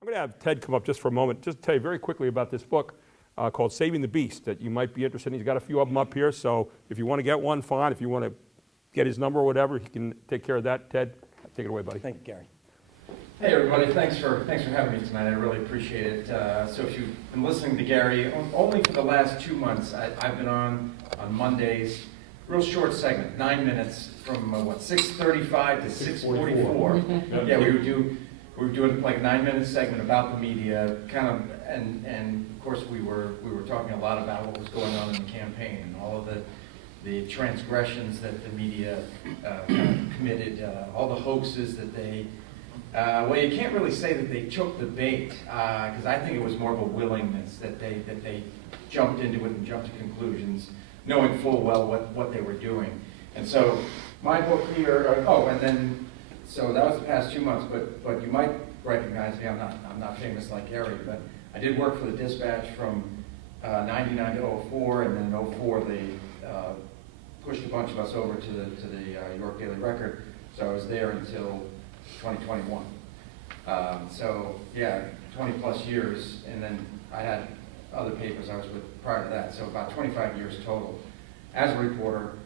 I'm going to have Ted come up just for a moment, just to tell you very quickly about this book called Saving the Beast that you might be interested in. He's got a few of them up here, so if you want to get one, fine. If you want to get his number or whatever, he can take care of that. Ted, take it away, buddy. Thank you, Gary. Hey everybody, thanks for having me tonight. I really appreciate it. So if you've been listening to Gary, only for the last 2 months, I've been on Mondays, real short segment, 9 minutes from 6:35 to 6:44. Yeah, we were doing like a 9-minute segment about the media, kind of, and of course we were talking a lot about what was going on in the campaign and all of the transgressions that the media kind of committed, all the hoaxes that they. Well, you can't really say that they took the bait, because I think it was more of a willingness that they jumped into it and jumped to conclusions, knowing full well what they were doing. And so my book here, so that was the past 2 months, but you might recognize me. I'm not famous like Gary, but I did work for the Dispatch from 99 to 04, and then in 04 they pushed a bunch of us over to the York Daily Record. So I was there until 2021. So yeah, 20 plus years, and then I had other papers I was with prior to that, so about 25 years total as a reporter,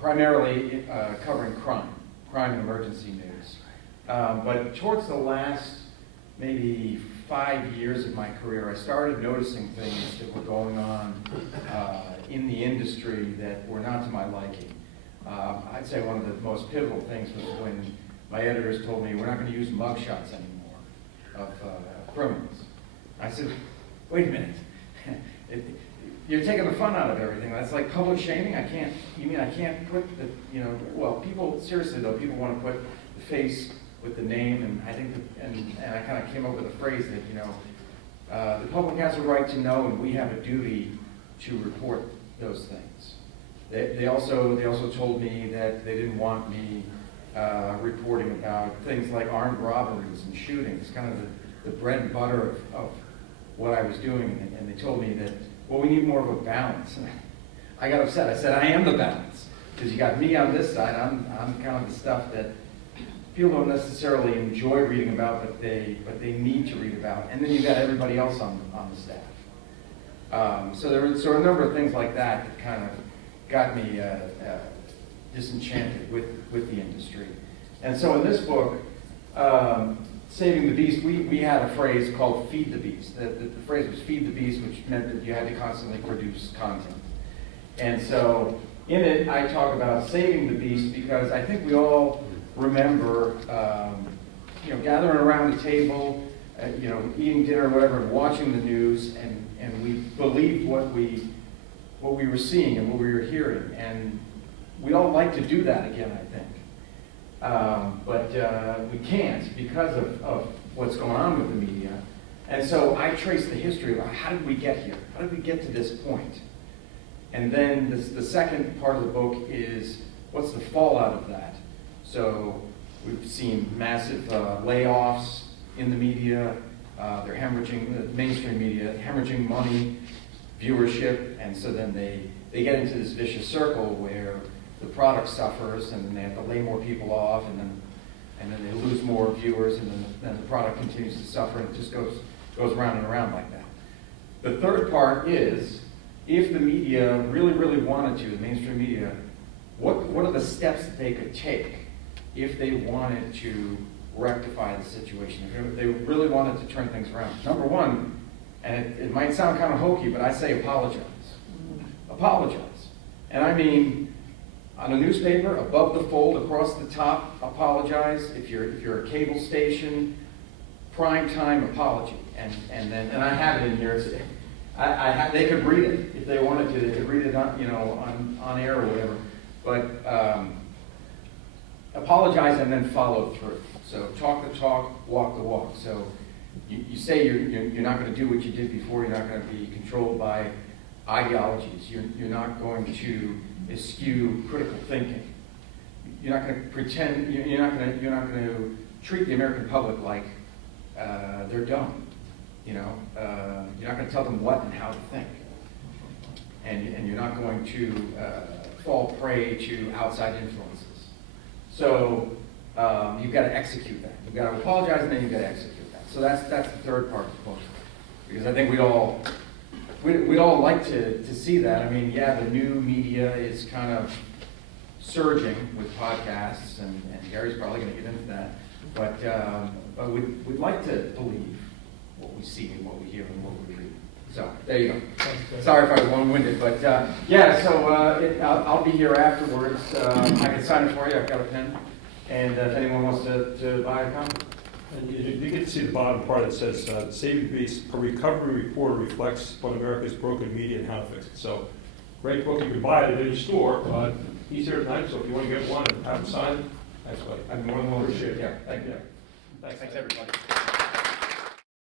primarily covering crime and emergency news. But towards the last maybe 5 years of my career, I started noticing things that were going on in the industry that were not to my liking. I'd say one of the most pivotal things was when my editors told me, we're not going to use mugshots anymore of criminals. I said, wait a minute. You're taking the fun out of everything. That's like public shaming. You mean I can't put the, well, people, seriously though, people want to put the face with the name, and I think, and I kind of came up with a phrase that, the public has a right to know, and we have a duty to report those things. They also told me that they didn't want me reporting about things like armed robberies and shootings, kind of the bread and butter of what I was doing, and they told me that, well, we need more of a balance. And I got upset. I said, I am the balance, because you got me on this side. I'm kind of the stuff that people don't necessarily enjoy reading about, but they need to read about, and then you got everybody else on the staff. So there were a number of things like that kind of got me disenchanted with the industry. And so in this book, Saving the Beast, we had a phrase called Feed the Beast. The phrase was Feed the Beast, which meant that you had to constantly produce content. And so in it, I talk about saving the beast because I think we all remember, gathering around the table, eating dinner or whatever, and watching the news, and we believed what we were seeing and what we were hearing. And we all like to do that again, I think. But we can't because of what's going on with the media. And so I traced the history of how did we get here? How did we get to this point? And then the second part of the book is what's the fallout of that? So we've seen massive layoffs in the media. They're hemorrhaging, the mainstream media, hemorrhaging money, viewership, and so then they get into this vicious circle where the product suffers, and then they have to lay more people off, and then they lose more viewers, and then the product continues to suffer, and it just goes round and around like that. The third part is, if the media really, really wanted to, the mainstream media, what are the steps that they could take if they wanted to rectify the situation, if they really wanted to turn things around? Number one, and it might sound kind of hokey, but I say apologize. Apologize. And I mean, on a newspaper, above the fold, across the top, apologize. If you're a cable station, prime time apology. And I have it in here. They could read it if they wanted to. They could read it on air or whatever. But apologize and then follow through. So talk the talk, walk the walk. So you say you're not going to do what you did before. You're not going to be controlled by ideologies. You're not going to eschew critical thinking. You're not going to pretend. You're not going to treat the American public like they're dumb. You're not going to tell them what and how to think. And you're not going to fall prey to outside influences. So you've got to execute that. You've got to apologize, and then you've got to execute that. So that's the third part of the book, because I think we'd all like to see that. I mean, yeah, the new media is kind of surging with podcasts, and Gary's probably going to get into that. But we'd like to believe what we see and what we hear and what we read. So there you go. Sorry if I was long-winded, but yeah. So I'll be here afterwards. I can sign it for you. I've got a pen. And if anyone wants to buy a copy. And you get to see the bottom part that says, Saving the Beast, a recovery report reflects on America's broken media and how to fix it. So, great book. You can buy it at any store. He's here tonight, so if you want to get one and have him sign, that's what I'm more than willing to appreciate it. Yeah, thank you. Thanks. Thanks, everybody.